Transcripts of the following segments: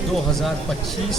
2025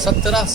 17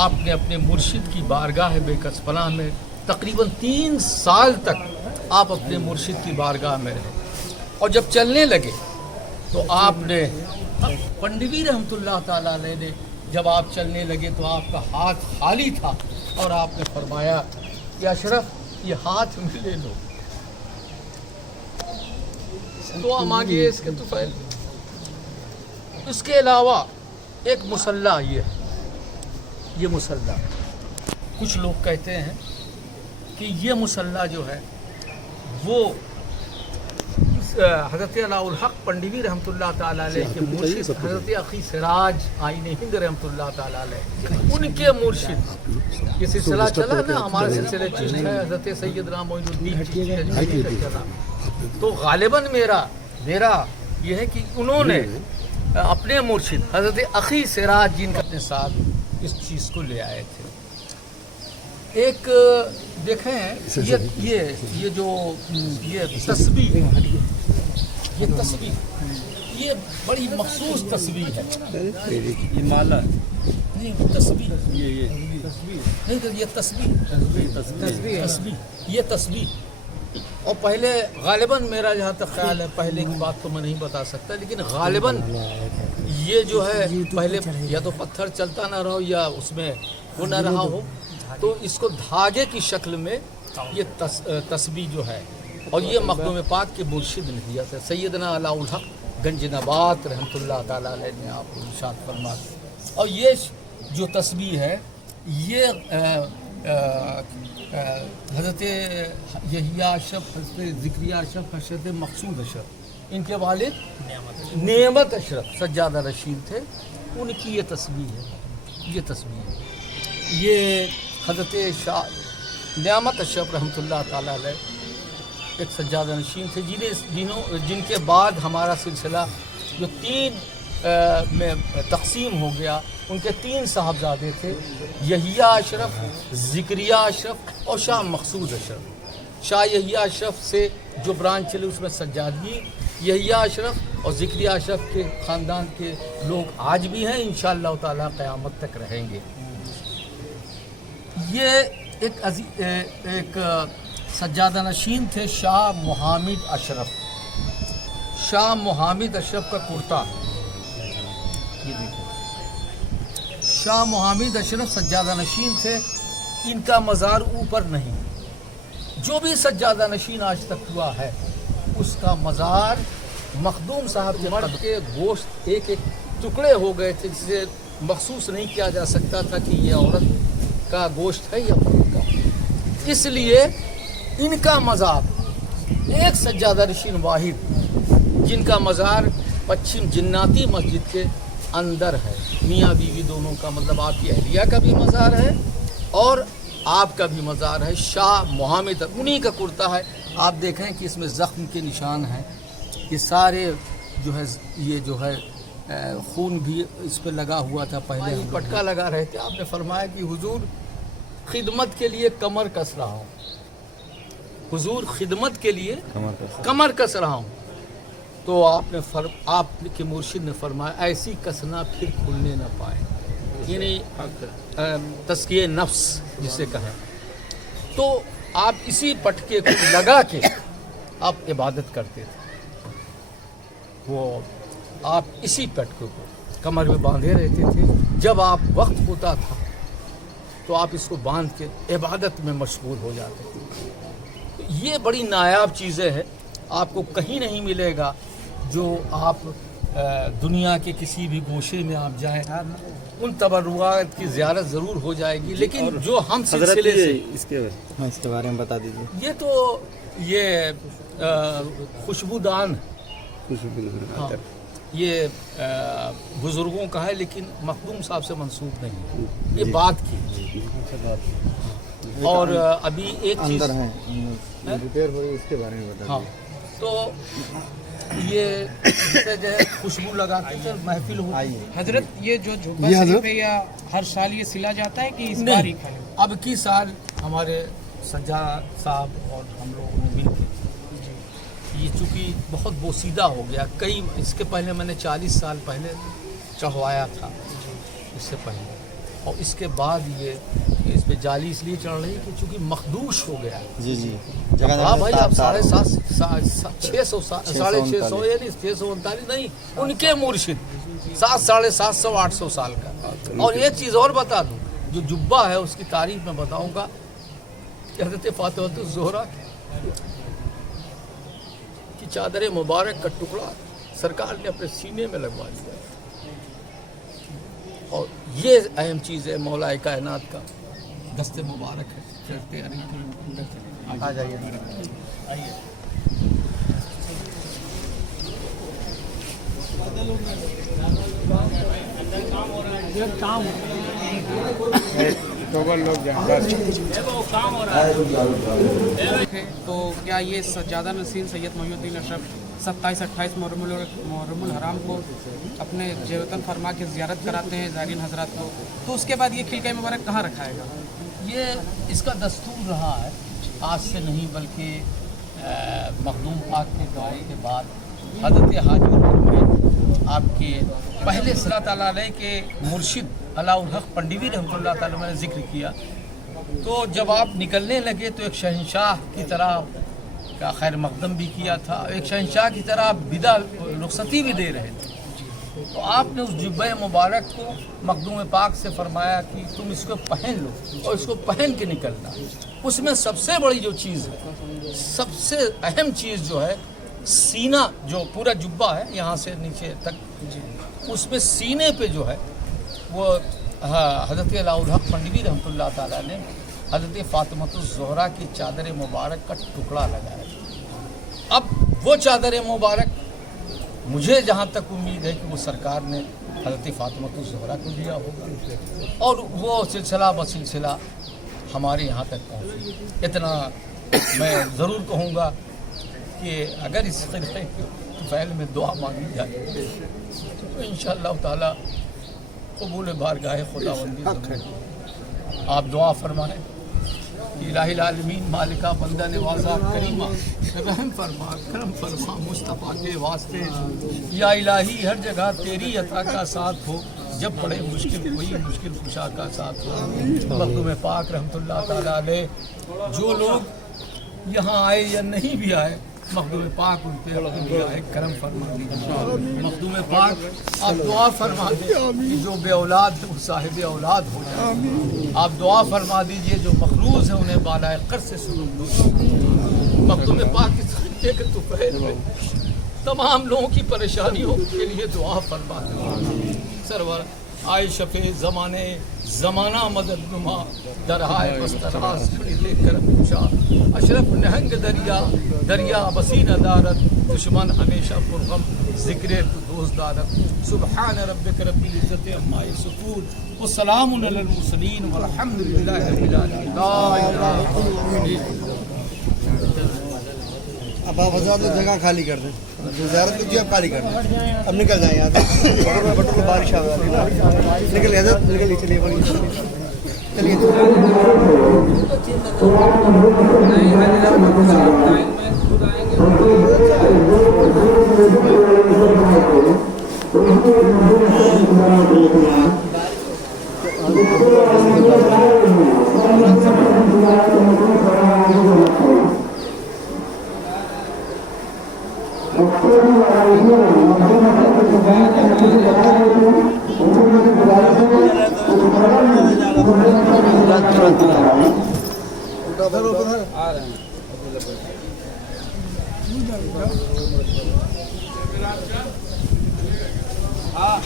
آپ نے اپنے مرشد کی بارگاہ بےکس پناہ میں تقریباً 3 سال تک آپ اپنے مرشد کی بارگاہ میں رہے، اور جب چلنے لگے تو آپ نے پنڈوی رحمۃ اللہ تعالیٰ علیہ نے جب آپ چلنے لگے تو آپ کا ہاتھ خالی تھا، اور آپ نے فرمایا کہ اشرف یہ ہاتھ میں لے لو، تو مانگیے اس کے طفیل۔ اس کے علاوہ ایک مصلی یہ مصلی، کچھ لوگ کہتے ہیں کہ یہ مصلی جو ہے وہ حضرت علاء الحق پنڈوی رحمۃ اللہ تعالیٰ علیہ کے مرشد حضرت اخی سراج آئین ہند رحمۃ اللہ تعالیٰ علیہ ان کے مرشد، یہ سلسلہ چلا نا ہمارے سلسلے چشت ہے حضرت سیدنا معین الدین چشتی کا چلا، تو غالباً میرا یہ ہے کہ انہوں نے اپنے مرشد حضرت اخی سراج جن کا اپنے ساتھ اس چیز کو لے آئے تھے۔ ایک دیکھیں یہ جو تسبیح، یہ بڑی مخصوص تسبیح ہے، یہ مالا نہیں تسبیح، یہ تسبیح، اور پہلے غالباً میرا جہاں تک خیال ہے، پہلے کی بات تو میں نہیں بتا سکتا، لیکن غالباً یہ جو ہے پہلے یا تو پتھر چلتا نہ رہو یا اس میں وہ نہ رہا ہو، تو اس کو دھاگے کی شکل میں یہ تسبیح جو ہے، اور یہ مخدوم پاک کے مرشد نے دیا تھا، سیدنا علاء الحق گنج نبات رحمۃ اللہ تعالیٰ علیہ نے آپ کو ارشاد فرمایا۔ اور یہ جو تسبیح ہے یہ حضرت یحییٰ اشرف، حضرت ذکریہ اشرف، حضرت مقصود اشرف، ان کے والد نعمت اشرف سجادہ رشید تھے، ان کی یہ تسبیح ہے، یہ حضرت نعمت اشرف رحمۃ اللہ تعالیٰ علیہ ایک سجادہ نشین تھے، جن کے بعد ہمارا سلسلہ جو 3 میں تقسیم ہو گیا، ان کے 3 صاحبزادے تھے، یحییٰ اشرف، ذکریہ اشرف اور شاہ مقصود اشرف۔ شاہ یحییٰ اشرف سے جو برانچ چلے اس میں سجادگی، یحییٰ اشرف اور ذکریہ اشرف کے خاندان کے لوگ آج بھی ہیں، انشاءاللہ تعالیٰ قیامت تک رہیں گے۔ یہ ایک سجادہ نشین تھے شاہ محمد اشرف، شاہ محمد اشرف کا کرتا، یہ دیکھیں شاہ محمد اشرف سجادہ نشین تھے، ان کا مزار اوپر نہیں، جو بھی سجادہ نشین آج تک ہوا ہے اس کا مزار مخدوم صاحب کے مرد کے گوشت ایک ٹکڑے ہو گئے تھے، جسے مخصوص نہیں کیا جا سکتا تھا کہ یہ عورت کا گوشت ہے یا مرد کا، اس لیے ان کا مزار ایک سجادہ نشین واحد جن کا مزار پچھم جناتی مسجد کے اندر ہے، میاں بیوی دونوں کا، مطلب آپ کی اہلیہ کا بھی مزار ہے اور آپ کا بھی مزار ہے، شاہ محمد انہی کا کرتا ہے۔ آپ دیکھیں کہ اس میں زخم کے نشان ہیں، یہ سارے جو ہے یہ جو ہے خون بھی اس پہ لگا ہوا تھا، پہلے پٹکا لگا رہے تھے۔ آپ نے فرمایا کہ حضور خدمت کے لیے کمر کس رہا ہوں، حضور خدمت کے لیے کمر کس رہا ہوں، تو آپ کے مرشد نے فرمایا ایسی کسنا پھر کھلنے نہ پائے، یعنی تزکیہ نفس جسے کہیں، تو آپ اسی پٹکے کو لگا کے آپ عبادت کرتے تھے، وہ آپ اسی پٹکے کو کمر میں باندھے رہتے تھے، جب آپ وقت ہوتا تھا تو آپ اس کو باندھ کے عبادت میں مشغول ہو جاتے تھے۔ یہ بڑی نایاب چیزیں ہیں، آپ کو کہیں نہیں ملے گا، جو آپ دنیا کے کسی بھی گوشے میں آپ جائیں ان تبرعات کی زیارت ضرور ہو جائے گی، لیکن جو ہم سلسلے سے اس کے بارے میں بتا دیجیے۔ یہ تو یہ خوشبودان، ہاں یہ بزرگوں کا ہے لیکن مخدوم صاحب سے منسوب نہیں، یہ بات کی۔ اور ابھی ایک چیز ریپیئر ہو رہی اس کے بارے میں بتا ہاں، تو یہ جو ہے خوشبو لگاتے تھے محفل ہو۔ حضرت یہ جو جھبا شریف ہے یا ہر سال یہ سلا جاتا ہے کہ اس بار ہی کھلے؟ اب کی سال ہمارے سجاد صاحب اور ہم لوگوں نے مل کے، یہ چونکہ بہت بوسیدہ ہو گیا، کئی اس کے پہلے میں نے 40 سال پہلے چڑھوایا تھا، اس سے پہلے اور اس کے بعد یہ اس پہ جالی اس لیے چڑھ رہی ہے کہ چونکہ مخدوش ہو گیا ہے. جی جی ہاں بھائی آپ 650 یعنی 639 نہیں، ان کے مرشد 750 800 سال کا. اور ایک چیز اور بتا دوں، جو جبہ ہے اس کی تعریف میں بتاؤں گا کہ حضرت فاطمہ الزہرا کی چادر مبارک کا ٹکڑا سرکار نے اپنے سینے میں لگوا دیا. اور یہ اہم چیز ہے مولا کائنات کا دست مبارک ہے. چلتے آ جائیے آئیے. تو کیا یہ سجادہ نشین سید محی الدین اشرف 27-28 محرم الحرام کو اپنے جیوتن فرما کے زیارت کراتے ہیں زائرین حضرات کو، تو اس کے بعد یہ خلقہ مبارک کہاں رکھائے گا؟ یہ اس کا دستور رہا ہے، آج سے نہیں بلکہ مخدوم پاک کے دعائے کے بعد حضرت حاجی الحرمین آپ کے پہلے صلی اللہ تعالیٰ علیہ کے مرشد علاء الحق پنڈیوی رحمۃ اللہ تعالیٰ نے ذکر کیا. تو جب آپ نکلنے لگے تو ایک شہنشاہ کی طرح کا خیر مقدم بھی کیا تھا، ایک شہنشاہ کی طرح بدع رخصتی بھی دے رہے تھے. تو آپ نے اس جبہ مبارک کو مخدوم پاک سے فرمایا کہ تم اس کو پہن لو اور اس کو پہن کے نکلنا. اس میں سب سے بڑی جو چیز ہے، سب سے اہم چیز جو ہے سینہ، جو پورا جبہ ہے یہاں سے نیچے تک، اس میں سینے پہ جو ہے وہ حضرت علاء الحق پنڈیوی رحمۃ اللہ تعالیٰ نے حضرت فاطمہ الزہرا کی چادر مبارک کا ٹکڑا لگایا. اب وہ چادر مبارک مجھے جہاں تک امید ہے کہ وہ سرکار نے حضرت فاطمہ الزہرا کو دیا ہوگا اور وہ سلسلہ بسلسلہ ہمارے یہاں تک پہنچی. اتنا میں ضرور کہوں گا کہ اگر اس خلقے کے فعل میں دعا مانگی جائے تو انشاءاللہ تعالی قبول بارگاہ خداوندی آپ دعا فرمائیں. الہ العالمین مالکہ بندہ نوازا کریمہ رحم فرما کرم فرما مصطفیٰ کے واسطے. یا الہی ہر جگہ تیری عطا کا ساتھ ہو، جب پڑے مشکل کوئی مشکل کشا کا ساتھ ہو. مخدوم پاک رحمۃ اللہ تعالیٰ علیہ جو لوگ یہاں آئے یا نہیں بھی آئے، مخدوم پاک ان پہ کرم فرما دیجیے. مخدوم پاک آپ دعا فرما دیجیے کہ جو بے اولاد وہ صاحب اولاد ہو جائے. آپ دعا فرما دیجئے جو مخروز ہیں انہیں بالائے قرض سے سلوک دو. مخدوم پاک اس خطے کے طفیل میں تمام لوگوں کی پریشانیوں کے لیے دعا فرما دیجیے. سرور آئے شفیع زمانے زمانہ مدد نما درہائے بستراز کھڑی لے کر پوچھا. اشرف نہنگ دریا دریا بسین دارت دشمن ہمیشہ پرغم ذکر تو دوست دارت. سبحان ربک رب العزت عما یصفون وسلام علی المرسلین والحمد للہ رب العالمین. لا الہ الا اللہ. اب آپ حضرات جگہ خالی کر دیں، زیارت کو آپ خالی کر دیں. اب نکل جائیں یہاں سے. بٹر میں بارش آ رہی ہے، نکل حضرت نکل چلیے چلیے. ہاں